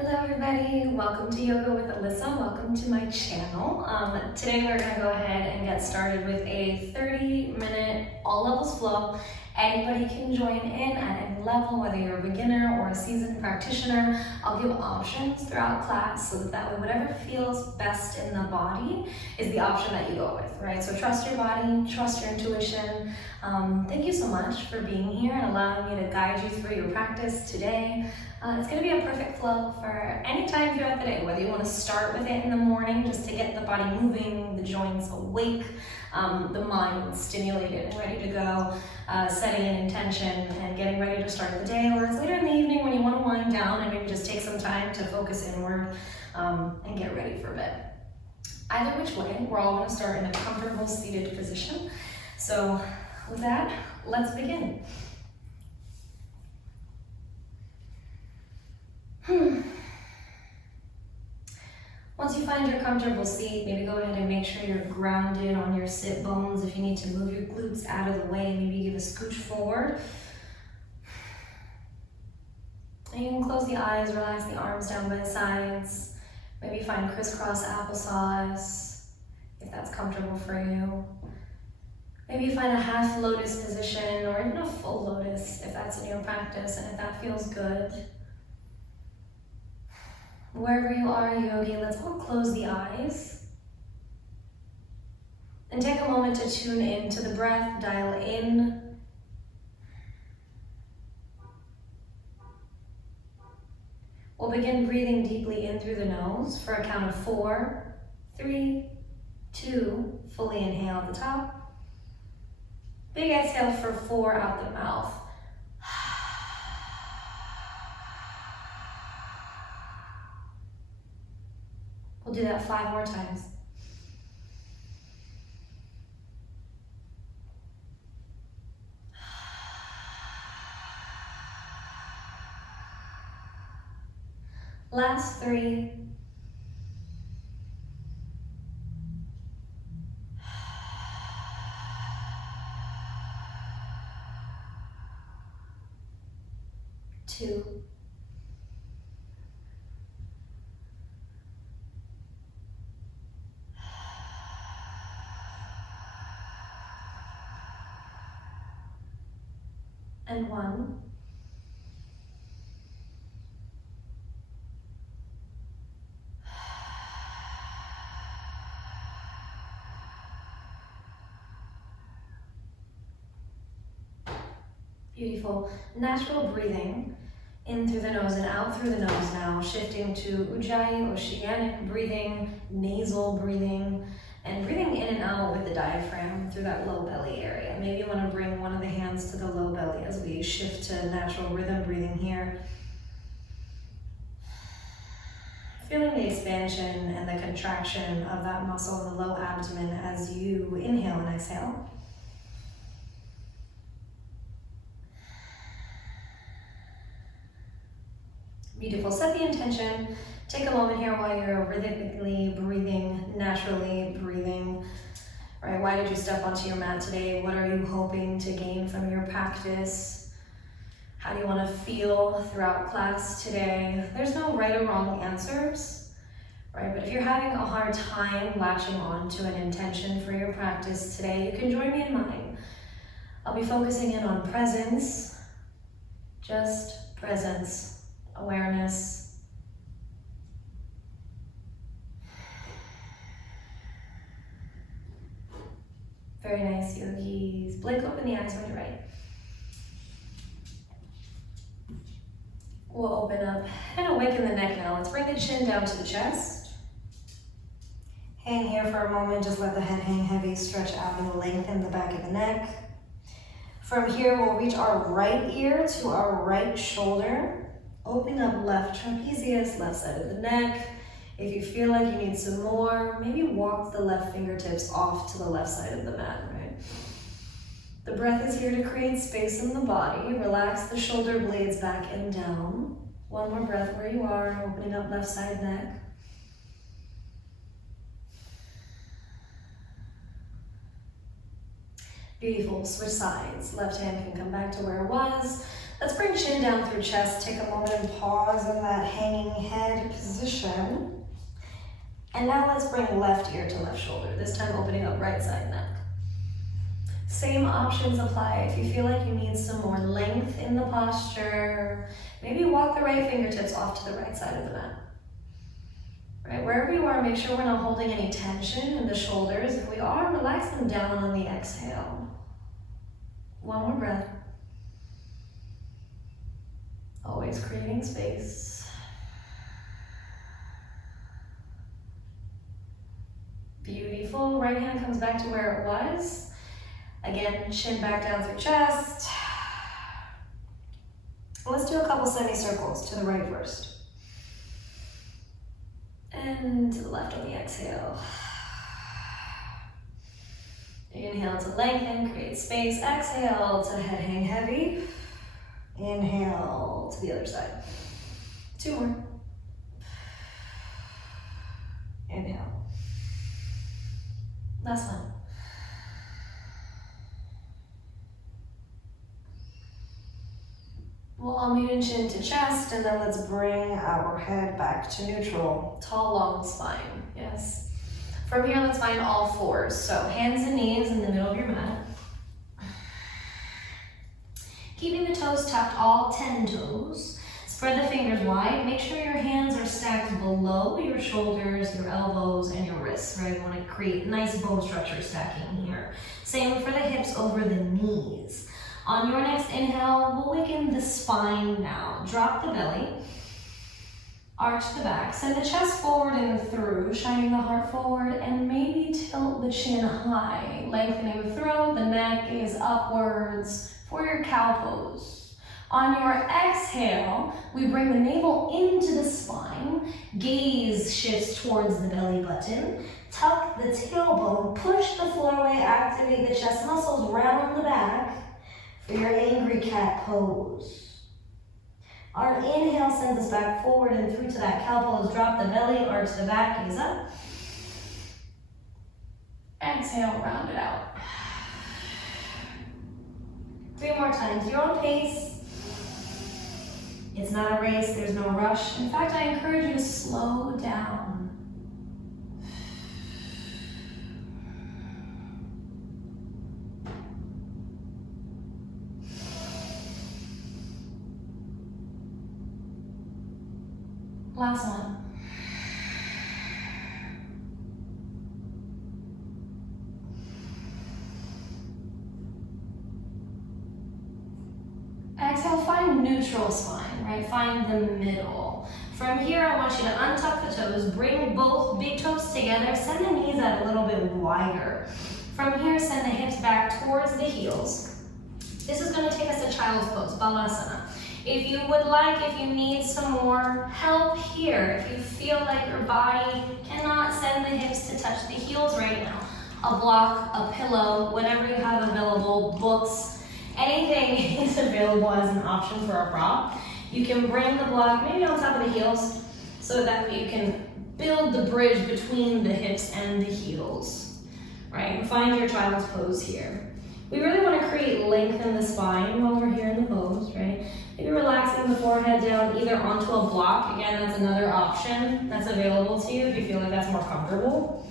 Hello everybody, welcome to Yoga with Alyssa, welcome to my channel. Today we're going to go ahead and get started with a 30-minute all levels flow. Anybody can join in at any level, whether you're a beginner or a seasoned practitioner. I'll give options throughout class so that way whatever feels best in the body is the option that you go with, right? So trust your body, trust your intuition. Thank you so much for being here and allowing me to guide you through your practice today. It's going to be a perfect flow for any time throughout the day, whether you want to start with it in the morning just to get the body moving, the joints awake, the mind stimulated and ready to go, setting an intention and getting ready to start the day, or it's later in the evening when you want to wind down and maybe just take some time to focus inward and get ready for bed. Either which way, we're all going to start in a comfortable seated position. So with that, let's begin. Once you find your comfortable seat, maybe go ahead and make sure you're grounded on your sit bones. If you need to move your glutes out of the way, maybe give a scooch forward. And you can close the eyes, relax the arms down by the sides. Maybe find crisscross applesauce, if that's comfortable for you. Maybe find a half lotus position or even a full lotus if that's in your practice and if that feels good. Wherever you are, yogi, let's all close the eyes and take a moment to tune into the breath, dial in. We'll begin breathing deeply in through the nose for a count of 4, 3, 2, fully inhale at the top. Big exhale for 4 out the mouth. We'll do that 5 more times. Last 3. Two. 1. Beautiful. Natural breathing in through the nose and out through the nose now, shifting to Ujjayi, oceanic breathing, nasal breathing, and breathing in and out with the diaphragm through that low belly area. Maybe you want to bring one of the hands to the low belly as we shift to natural rhythm breathing here. Feeling the expansion and the contraction of that muscle in the low abdomen as you inhale and exhale. Beautiful. Set the intention. Take a moment here while you're rhythmically breathing, naturally breathing. Right? Why did you step onto your mat today? What are you hoping to gain from your practice? How do you want to feel throughout class today? There's no right or wrong answers, right? But if you're having a hard time latching on to an intention for your practice today, you can join me in mine. I'll be focusing in on presence, just presence. Awareness. Very nice, yogis. Blink open the eyes when you're ready. We'll open up and awaken the neck now. Let's bring the chin down to the chest. Hang here for a moment. Just let the head hang heavy. Stretch out and lengthen the back of the neck. From here, we'll reach our right ear to our right shoulder. Opening up left trapezius, left side of the neck. If you feel like you need some more, maybe walk the left fingertips off to the left side of the mat, right? The breath is here to create space in the body. Relax the shoulder blades back and down. One more breath where you are, opening up left side neck. Beautiful, switch sides. Left hand can come back to where it was. Let's bring chin down through chest. Take a moment and pause in that hanging head position. And now let's bring left ear to left shoulder, this time opening up right side neck. Same options apply. If you feel like you need some more length in the posture, maybe walk the right fingertips off to the right side of the mat. Right, wherever you are, make sure we're not holding any tension in the shoulders. If we are, relax them down on the exhale. One more breath. Always creating space. Beautiful. Right hand comes back to where it was. Again, chin back down through chest. Let's do a couple semicircles to the right first. And to the left on the exhale. Inhale to lengthen, create space. Exhale to head hang heavy. Inhale to the other side. Two more. Inhale. Last one. We'll all meet in chin to chest, and then let's bring our head back to neutral. Tall, long spine, yes. From here, let's find all fours. So hands and knees in the middle of your mat. Keeping the toes tucked, all 10 toes. Spread the fingers wide. Make sure your hands are stacked below your shoulders, your elbows, and your wrists, right? You want to create nice bone structure stacking here. Same for the hips over the knees. On your next inhale, we'll waken the spine now. Drop the belly, arch the back, send the chest forward and through, shining the heart forward, and maybe tilt the chin high, lengthening the throat, the neck is upwards for your cow pose. On your exhale, we bring the navel into the spine, gaze shifts towards the belly button, tuck the tailbone, push the floor away, activate the chest muscles, round the back, for your angry cat pose. Our inhale sends us back forward and through to that cow pose. Drop the belly, arch the back, gaze up. Exhale, round it out. 3 more times, your own pace. It's not a race, there's no rush. In fact, I encourage you to slow down. Last one. Exhale, find neutral spine, right? Find the middle. From here, I want you to untuck the toes, bring both big toes together, send the knees out a little bit wider. From here, send the hips back towards the heels. This is going to take us to child's pose, Balasana. If you would like, if you need some more help here, if you feel like your body cannot send the hips to touch the heels right now, a block, a pillow, whatever you have available, books, anything is available as an option for a prop. You can bring the block maybe on top of the heels so that you can build the bridge between the hips and the heels, right? And find your child's pose here. We really want to create length in the spine while we're here in the pose, right? Maybe relaxing the forehead down either onto a block. Again, that's another option that's available to you if you feel like that's more comfortable.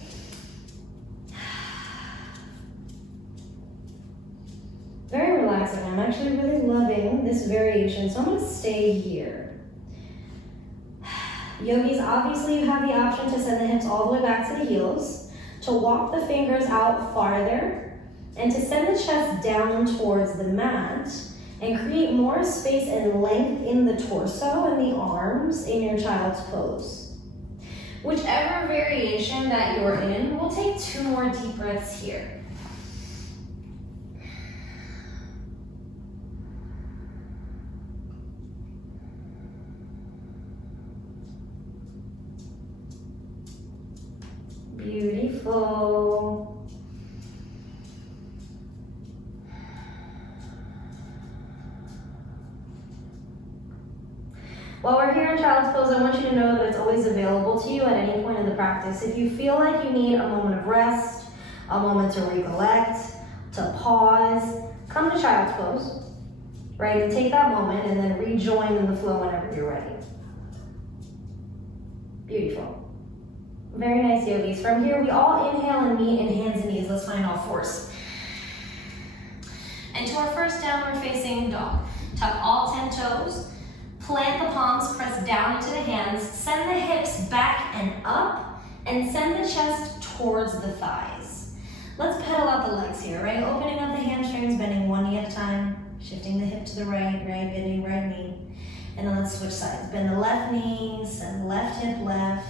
Very relaxing. I'm actually really loving this variation, so I'm going to stay here. Yogis, obviously you have the option to send the hips all the way back to the heels, to walk the fingers out farther, and to send the chest down towards the mat, and create more space and length in the torso and the arms in your child's pose. Whichever variation that you're in, we'll take 2 more deep breaths here. Beautiful. While we're here in child's pose, I want you to know that it's always available to you at any point in the practice. If you feel like you need a moment of rest, a moment to recollect, to pause, come to child's pose. right? And take that moment and then rejoin in the flow whenever you're ready. Beautiful. Very nice, yogis. From here, we all inhale and meet in hands and knees. Let's find all fours. And to our first downward facing dog. Tuck all 10 toes. Plant the palms, press down into the hands. Send the hips back and up. And send the chest towards the thighs. Let's pedal out the legs here, right? Opening up the hamstrings, bending one knee at a time. Shifting the hip to the right, bending right knee. And then let's switch sides. Bend the left knee, send left hip left,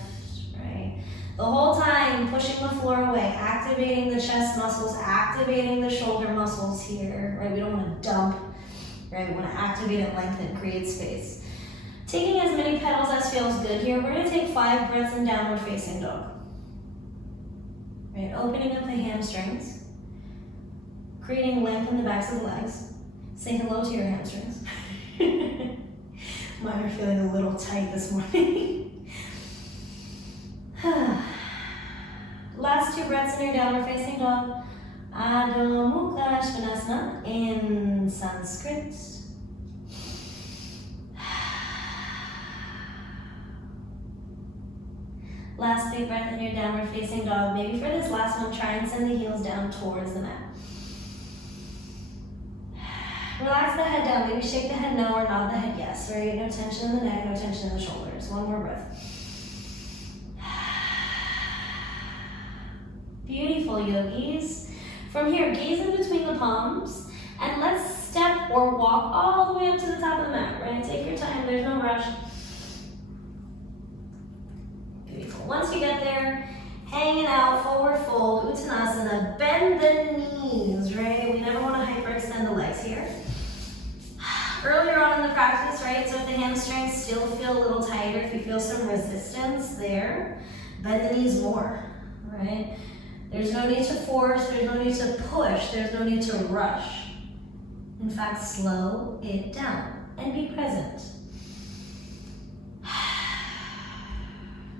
right? The whole time, pushing the floor away, activating the chest muscles, activating the shoulder muscles here, right? We don't want to dump, right? We want to activate and lengthen, create space. Taking as many pedals as feels good here. We're going to take 5 breaths in downward facing dog. Right? Opening up the hamstrings, creating length in the backs of the legs. Say hello to your hamstrings. Mine are feeling a little tight this morning. Last 2 breaths in your downward facing dog. Adho Mukha Svanasana in Sanskrit. Last big breath in your downward facing dog. Maybe for this last one, try and send the heels down towards the mat. Relax the head down. Maybe shake the head no or nod the head yes, right? No tension in the neck, no tension in the shoulders. One more breath. Beautiful, yogis. From here, gaze in between the palms, and let's step or walk all the way up to the top of the mat, right? Take your time, there's no rush. Beautiful. Once you get there, hanging out, forward fold, Uttanasana, bend the knees, right? We never want to hyperextend the legs here. Earlier on in the practice, right, so if the hamstrings still feel a little tighter, if you feel some resistance there, bend the knees more, right? There's no need to force, there's no need to push, there's no need to rush. In fact, slow it down and be present.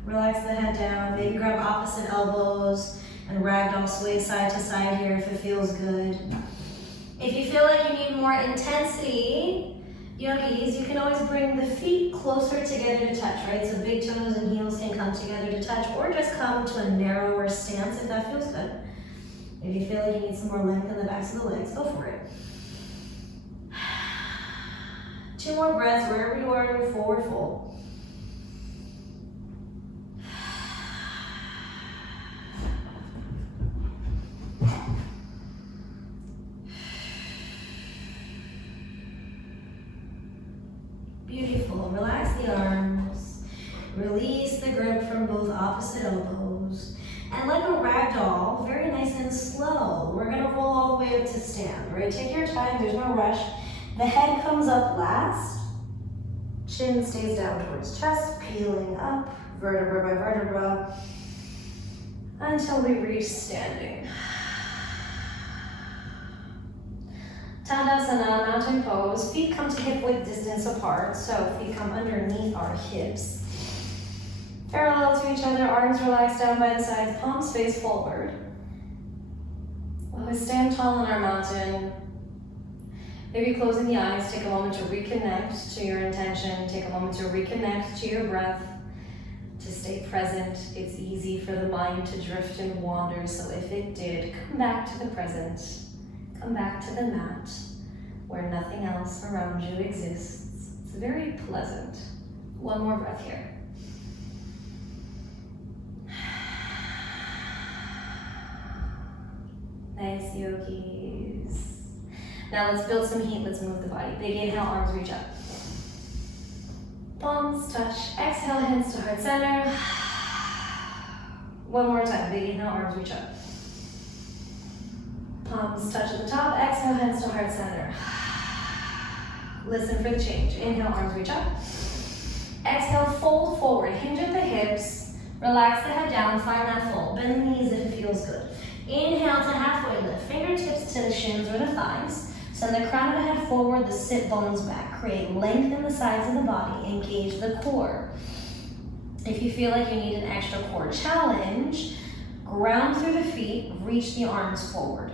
Relax the head down, maybe grab opposite elbows and ragdoll sway side to side here if it feels good. If you feel like you need more intensity, yogis, you can always bring the feet closer together to touch, right? So big toes and heels can come together to touch, or just come to a narrower stance if that feels good. If you feel like you need some more length in the backs of the legs, go for it. 2 more breaths wherever you are in your forward fold. Beautiful. Relax the arms. Release the grip from both opposite elbows. And like a rag doll, very nice and slow, we're going to roll all the way up to stand, right? Take your time, there's no rush. The head comes up last. Chin stays down towards chest, peeling up, vertebra by vertebra, until we reach standing. Tadasana, mountain pose. Feet come to hip width distance apart, so feet come underneath our hips. Parallel to each other, arms relaxed down by the sides, palms face forward. While we stand tall on our mountain, maybe closing the eyes, take a moment to reconnect to your intention, take a moment to reconnect to your breath, to stay present. It's easy for the mind to drift and wander, so if it did, come back to the present. Come back to the mat where nothing else around you exists. It's very pleasant. One more breath here. Nice, yogis. Now let's build some heat. Let's move the body. Big inhale, arms reach up. Palms touch. Exhale, hands to heart center. One more time. Big inhale, arms reach up. Palms touch at the top, exhale, hands to heart center. Listen for the change. Inhale, arms reach up. Exhale, fold forward, hinge at the hips, relax the head down, find that fold. Bend the knees if it feels good. Inhale to halfway lift, fingertips to the shins or the thighs. Send the crown of the head forward, the sit bones back. Create length in the sides of the body, engage the core. If you feel like you need an extra core challenge, ground through the feet, reach the arms forward.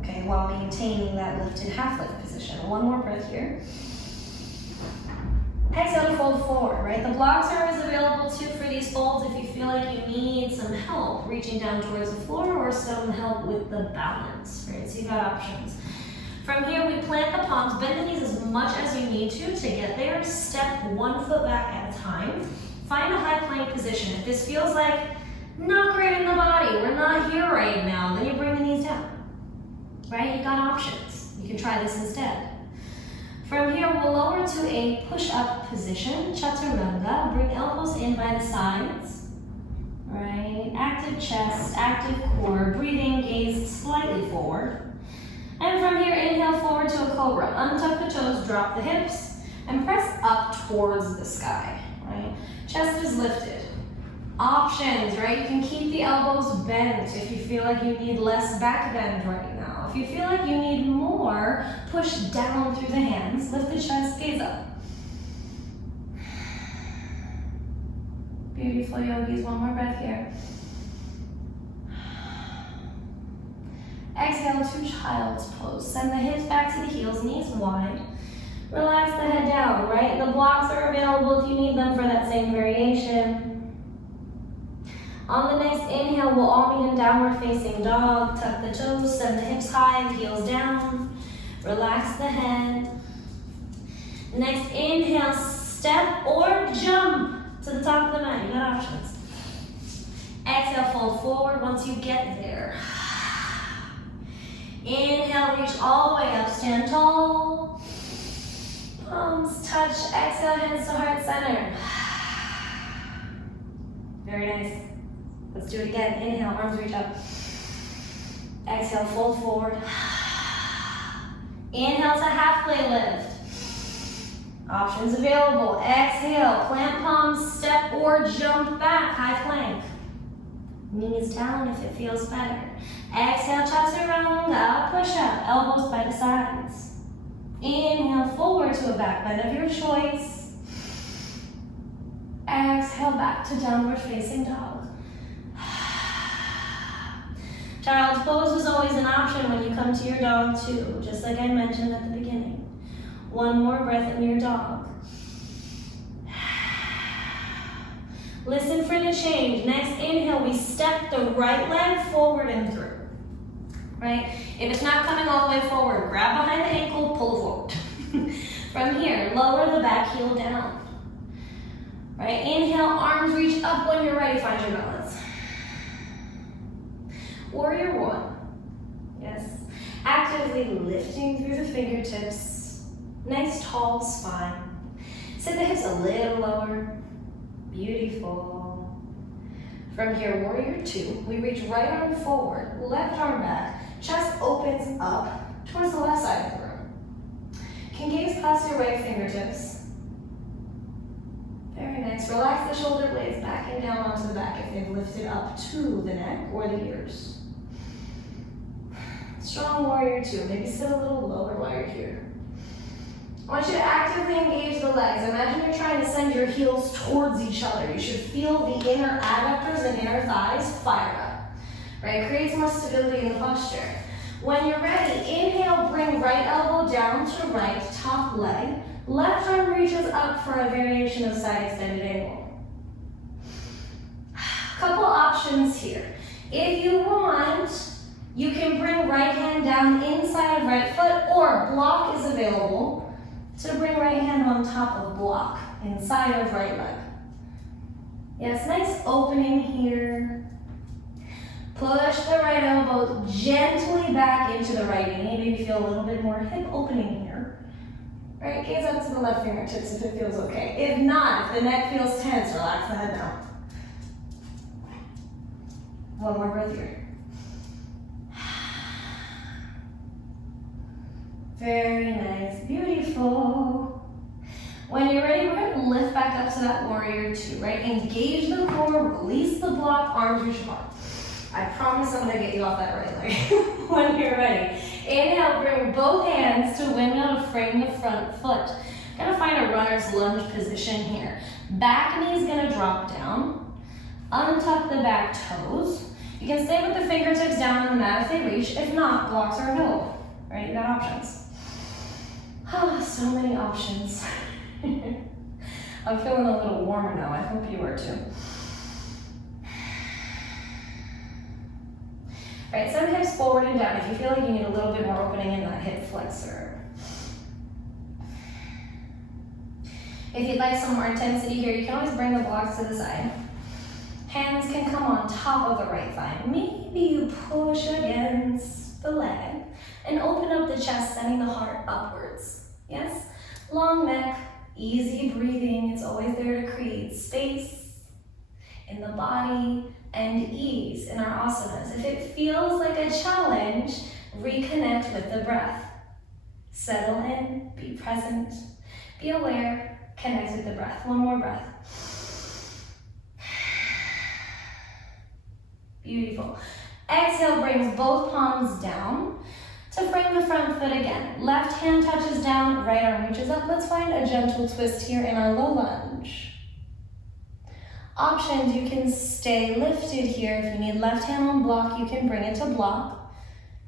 Okay, okay, while maintaining that lifted half lift position. One more breath here. Exhale to fold forward, right? The blocks are always available too for these folds if you feel like you need some help reaching down towards the floor or some help with the balance, right? So you got options. From here, we plant the palms, bend the knees as much as you need to get there. Step 1 foot back at a time. Find a high plank position. If this feels like not great in the body, we're not here right now, then you bring the knees down, right? You got options. You can try this instead. From here, we'll lower to a push-up position, chaturanga. Bring elbows in by the sides, right? Active chest, active core. Breathing, gaze slightly forward. And from here, inhale forward to a cobra. Untuck the toes, drop the hips, and press up towards the sky, right? Chest is lifted. Options, right? You can keep the elbows bent if you feel like you need less back bend right now. If you feel like you need more, push down through the hands, lift the chest, gaze up. Beautiful yogis, one more breath here. Exhale to child's pose. Send the hips back to the heels, knees wide. Relax the head down, right? The blocks are available if you need them for that same variation. On the next inhale, we'll all meet in downward facing dog. Tuck the toes, send the hips high, heels down. Relax the head. Next inhale, step or jump to the top of the mat. You got options. Exhale, fold forward once you get there. Inhale, reach all the way up, stand tall. Palms touch, exhale, hands to heart center. Very nice. Let's do it again. Inhale, arms reach up. Exhale, fold forward. Inhale to halfway lift. Options available. Exhale, plant palms, step or jump back, high plank. Knees down if it feels better. Exhale, chaturanga, push up, elbows by the sides. Inhale, forward to a back bend of your choice. Exhale, back to downward facing dog. Child's pose is always an option when you come to your dog too, just like I mentioned at the beginning. One more breath in your dog. Listen for the change. Next inhale, we step the right leg forward and through, right? If it's not coming all the way forward, grab behind the ankle, pull forward. From here, lower the back heel down, right? Inhale, arms reach up when you're ready, find your balance. Warrior one, yes. Actively lifting through the fingertips. Nice tall spine. Sit the hips a little lower. Beautiful. From here, warrior two, we reach right arm forward, left arm back, chest opens up towards the left side of the room. Can gaze past your right fingertips. Very nice. Relax the shoulder blades back and down onto the back if they've lifted up to the neck or the ears. Strong warrior two. Maybe sit a little lower while you're here. I want you to actively engage the legs. Imagine you're trying to send your heels towards each other. You should feel the inner adductors and inner thighs fire up, right? Creates more stability in the posture. When you're ready, inhale, bring right elbow down to right, top leg. Left arm reaches up for a variation of side extended angle. Couple options here. If you want, you can bring right hand down inside of right foot, or block is available to bring right hand on top of block, inside of right leg. Yes, nice opening here. Push the right elbow gently back into the right knee. Maybe feel a little bit more hip opening here. Right, gaze up to the left fingertips if it feels okay. If not, if the neck feels tense, relax the head down. One more breath here. Very nice, beautiful. When you're ready, we're gonna lift back up to that warrior two, right? Engage the core, release the block, arms reach apart. I promise I'm gonna get you off that right leg when you're ready. Inhale, bring both hands to windmill to frame the front foot. Gonna find a runner's lunge position here. Back knee is gonna drop down. Untuck the back toes. You can stay with the fingertips down on the mat if they reach. If not, blocks are available, right? You got options. Oh, so many options. I'm feeling a little warmer now. I hope you are too. All right, send hips forward and down if you feel like you need a little bit more opening in that hip flexor. If you'd like some more intensity here, you can always bring the blocks to the side. Hands can come on top of the right thigh. Maybe you push against the leg and open up the chest, sending the heart upwards. Yes? Long neck, easy breathing. It's always there to create space in the body and ease in our asanas. If it feels like a challenge, reconnect with the breath. Settle in, be present, be aware, connect with the breath. One more breath. Beautiful. Exhale brings both palms down to frame the front foot again. Left hand touches down, right arm reaches up. Let's find a gentle twist here in our low lunge. Options, you can stay lifted here. If you need left hand on block, you can bring it to block.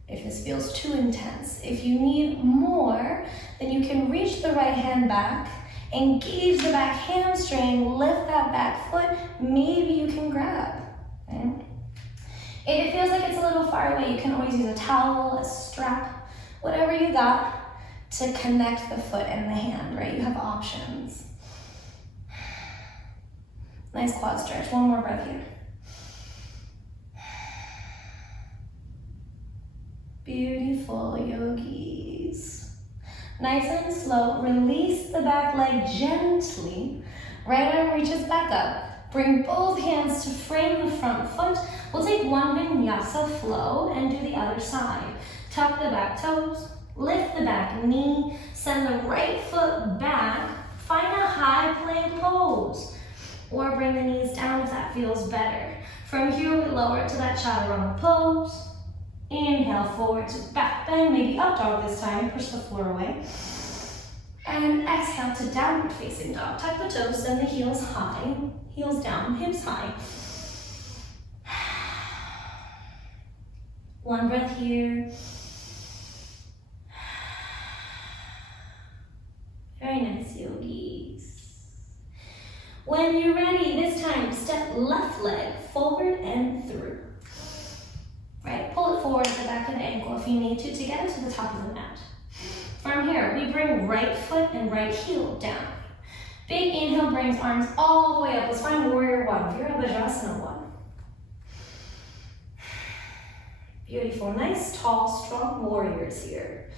If this feels too intense. If you need more, then you can reach the right hand back, engage the back hamstring, lift that back foot. Maybe you can grab. Okay? If it feels like it's a little far away, you can always use a towel, a strap, whatever you got to connect the foot and the hand, right? You have options. Nice quad stretch. One more breath here. Beautiful, yogis. Nice and slow. Release the back leg gently. Right arm reaches back up. Bring both hands to frame the front foot. We'll take one vinyasa flow and do the other side. Tuck the back toes, lift the back knee, send the right foot back. Find a high plank pose. Or bring the knees down if that feels better. From here, we lower it to that chaturanga pose. Inhale, forward to back bend, maybe up dog this time, push the floor away. And exhale to downward facing dog. Tuck the toes, send the heels high, heels down, hips high. One breath here. Very nice, yogis. When you're ready, this time, step left leg forward and through. Right, pull it forward at the back of the ankle if you need to get it to the top of the mat. From here, we bring right foot and right heel down. Big inhale brings arms all the way up. Let's find warrior one, Virabhajasana one. Beautiful, nice, tall, strong warriors here.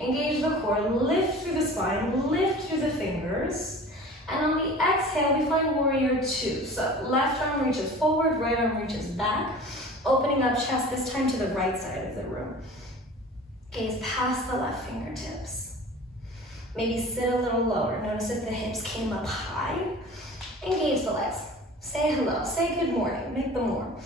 Engage the core, lift through the spine, lift through the fingers. And on the exhale, we find warrior two. So left arm reaches forward, right arm reaches back. Opening up chest, this time to the right side of the room. Gaze past the left fingertips. Maybe sit a little lower. Notice if the hips came up high. Engage the legs. Say hello, say good morning, make them warm.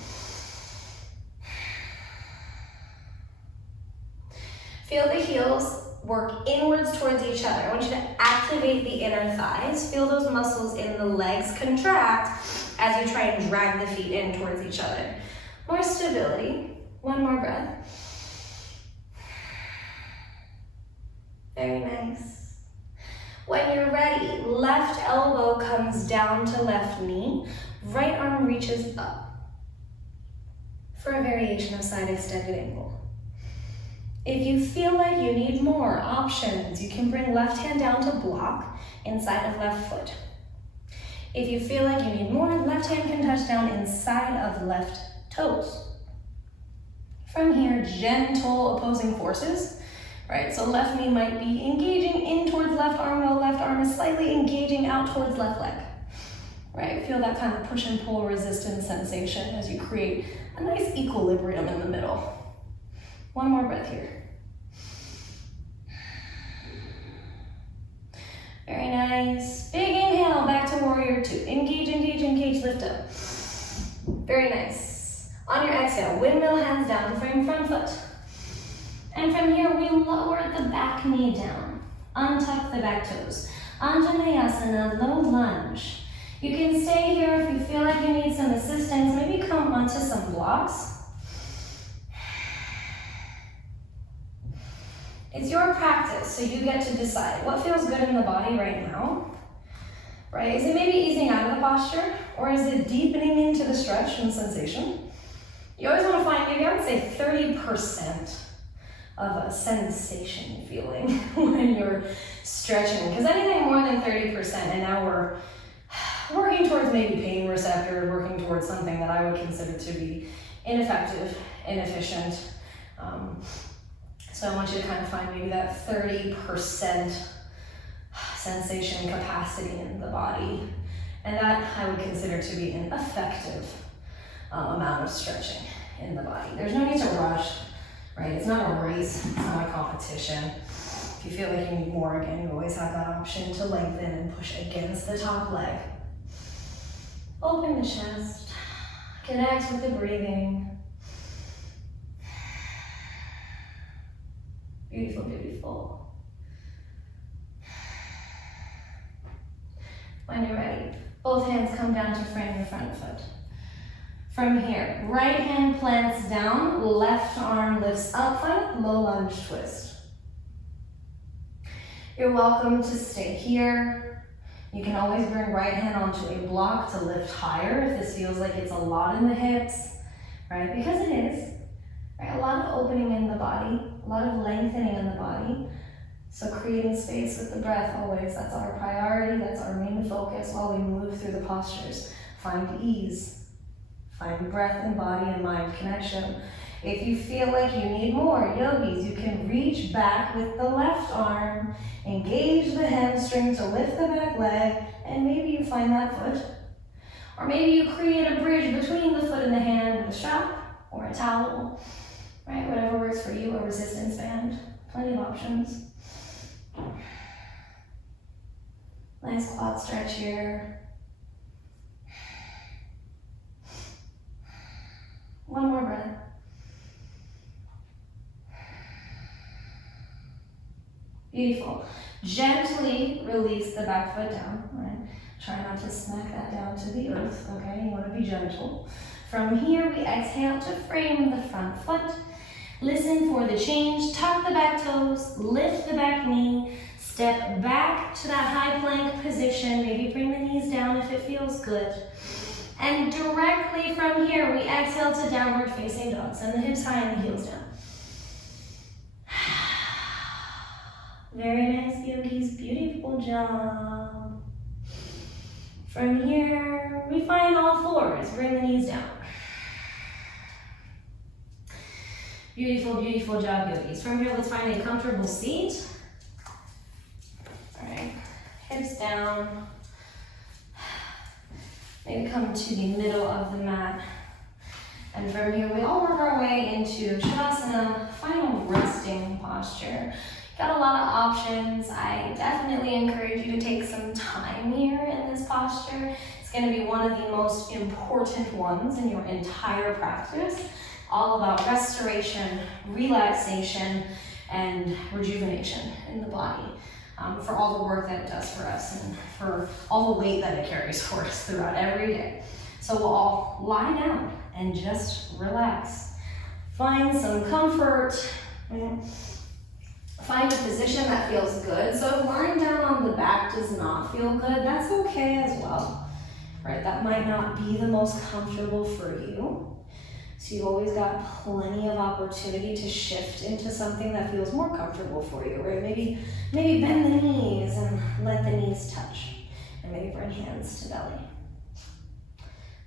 Feel the heels work inwards towards each other. I want you to activate the inner thighs. Feel those muscles in the legs contract as you try and drag the feet in towards each other. More stability. One more breath. Very nice. When you're ready, left elbow comes down to left knee. Right arm reaches up for a variation of side extended ankle. If you feel like you need more options, you can bring left hand down to block inside of left foot. If you feel like you need more, left hand can touch down inside of left toes. From here, gentle opposing forces, right? So left knee might be engaging in towards left arm, while left arm is slightly engaging out towards left leg, right? Feel that kind of push and pull resistance sensation as you create a nice equilibrium in the middle. One more breath here. Very nice. Big inhale, back to warrior two. Engage, engage, engage, lift up. Very nice. On your exhale, windmill hands down to frame front foot. And from here, we lower the back knee down. Untuck the back toes. Anjaneyasana, low lunge. You can stay here if you feel like you need some assistance. Maybe come onto some blocks. It's your practice, so you get to decide what feels good in the body right now, right? Is it maybe easing out of the posture, or is it deepening into the stretch and sensation? You always want to find maybe, I would say 30% of a sensation feeling when you're stretching, because anything more than 30%, and now we're working towards maybe pain receptor, working towards something that I would consider to be ineffective, inefficient. So I want you to kind of find maybe that 30% sensation capacity in the body. And that I would consider to be an effective amount of stretching in the body. There's no need to rush, right? It's not a race, it's not a competition. If you feel like you need more, again, you always have that option to lengthen and push against the top leg. Open the chest, connect with the breathing. Beautiful, beautiful. When you're ready, both hands come down to frame your front foot. From here, right hand plants down, left arm lifts up, find low lunge twist. You're welcome to stay here. You can always bring right hand onto a block to lift higher if this feels like it's a lot in the hips, right? Because it is. Right? A lot of opening in the body, a lot of lengthening in the body. So creating space with the breath always, that's our priority, that's our main focus while we move through the postures. Find ease, find breath and body and mind connection. If you feel like you need more, yogis, you can reach back with the left arm, engage the hamstring to lift the back leg, and maybe you find that foot. Or maybe you create a bridge between the foot and the hand with a strap or a towel. Right, whatever works for you, a resistance band, plenty of options. Nice quad stretch here. One more breath. Beautiful. Gently release the back foot down, right? Try not to smack that down to the earth, okay? You want to be gentle. From here, we exhale to frame the front foot. Listen for the change, tuck the back toes, lift the back knee, step back to that high plank position, maybe bring the knees down if it feels good. And directly from here, we exhale to downward facing dog. Send the hips high and the heels down. Very nice, yogis, beautiful job. From here, we find all fours, bring the knees down. Beautiful, beautiful job, yogis. From here, let's find a comfortable seat. All right, hips down. Maybe come to the middle of the mat. And from here, we all work our way into Shavasana, final resting posture. Got a lot of options. I definitely encourage you to take some time here in this posture. It's going to be one of the most important ones in your entire practice. All about restoration, relaxation, and rejuvenation in the body for all the work that it does for us and for all the weight that it carries for us throughout every day. So we'll all lie down and just relax. Find some comfort. Find a position that feels good. So if lying down on the back does not feel good, that's okay as well. Right? That might not be the most comfortable for you. So you've always got plenty of opportunity to shift into something that feels more comfortable for you, right? Maybe bend the knees and let the knees touch. And maybe bring hands to belly.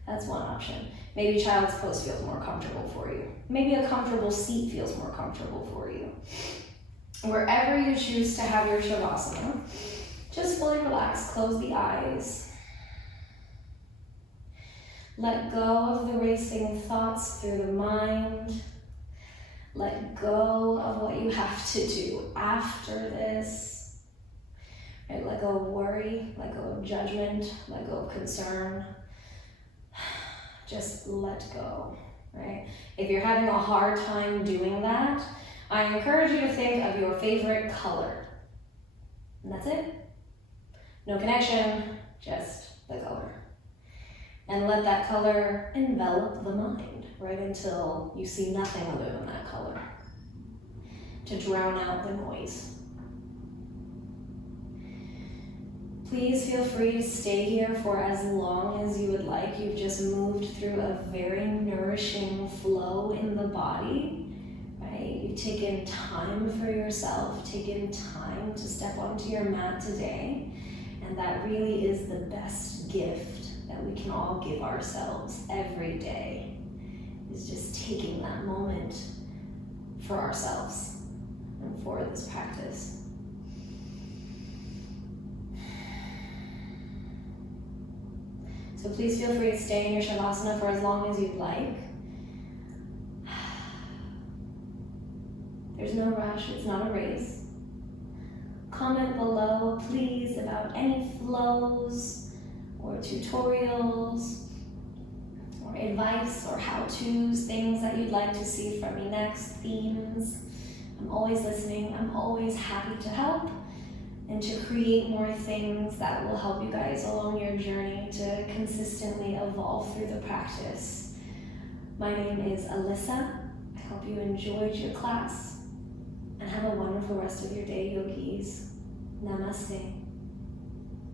That's one option. Maybe child's pose feels more comfortable for you. Maybe a comfortable seat feels more comfortable for you. Wherever you choose to have your Shavasana, just fully relax, close the eyes. Let go of the racing thoughts through the mind. Let go of what you have to do after this. Right? Let go of worry, let go of judgment, let go of concern. Just let go, right? If you're having a hard time doing that, I encourage you to think of your favorite color. And that's it. No connection, just the color. And let that color envelop the mind, right, until you see nothing other than that color. to drown out the noise. Please feel free to stay here for as long as you would like. You've just moved through a very nourishing flow in the body, right? You've taken time for yourself, taken time to step onto your mat today, and that really is the best gift that we can all give ourselves every day, is just taking that moment for ourselves and for this practice. So please feel free to stay in your Shavasana for as long as you'd like. There's no rush, it's not a race. Comment below, please, about any flows or tutorials or advice or how-tos, things that you'd like to see from me next, themes. I'm always listening, I'm always happy to help and to create more things that will help you guys along your journey to consistently evolve through the practice. My name is Alyssa. I hope you enjoyed your class and have a wonderful rest of your day, yogis. Namaste.